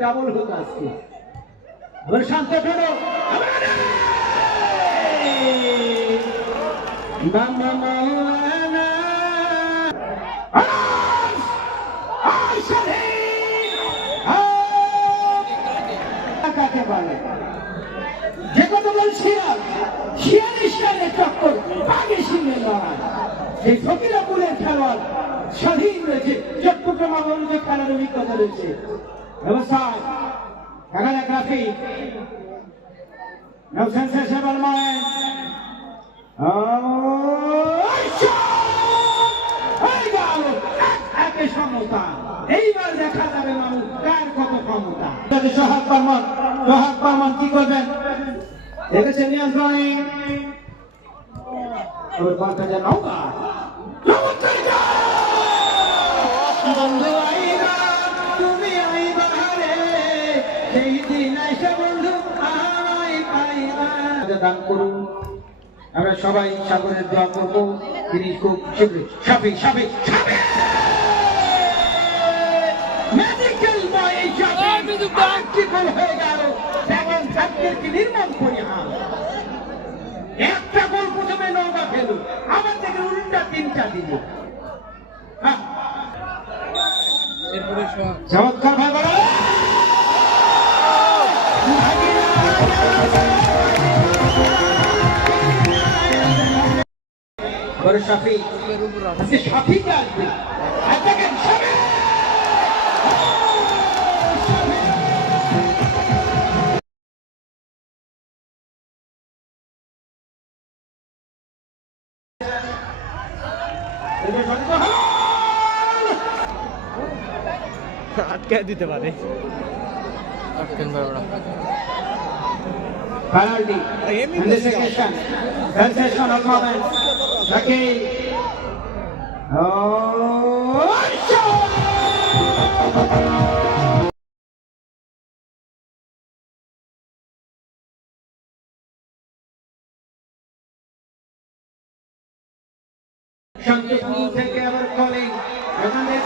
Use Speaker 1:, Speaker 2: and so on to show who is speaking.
Speaker 1: Double হতো আজকে। ওর শান্ত বলে? যে কথা চক্কর লড়াই। সেই ফকিরাপুরের খেলোয়াড়, স্বাধীন রয়েছে চট্টগ্রাম আবরণে খেলার অভিজ্ঞতা রয়েছে। এখানে গ্রাফি No sensational moment. একে সমতা এইবার দেখা যাবে মানুষ কার কত ক্ষমতা। সোহাগ বর্মন সোহাগ বর্মন কি করবেন? দেখেছেন নিয়ন্ত্রণে ওর পাল্টা যে নৌকা দান করুন। আমরা সবাই সাগরের দোয়া করব। তিনি খুব শীঘ্রই। মেডিকেল হয়ে গেল? দেখেন নির্মম পরিহার। একটা গোল প্রথমে নৌকা ফেলো আবার থেকে উল্টা তিনটা দিল হ্যাঁ। চমৎকার ভাবে বড় সাফি
Speaker 2: উপর আস।
Speaker 1: আজকে সাফিকে আসবে আর দেখেন সাফি।
Speaker 2: আটকে দিতে পারে আটকেন ওরা
Speaker 1: penalty.
Speaker 2: Emi
Speaker 1: Investigation. Sensational moment. Shakil. Oh, shot! Shantipur থেকে আবার কলিং ওখানে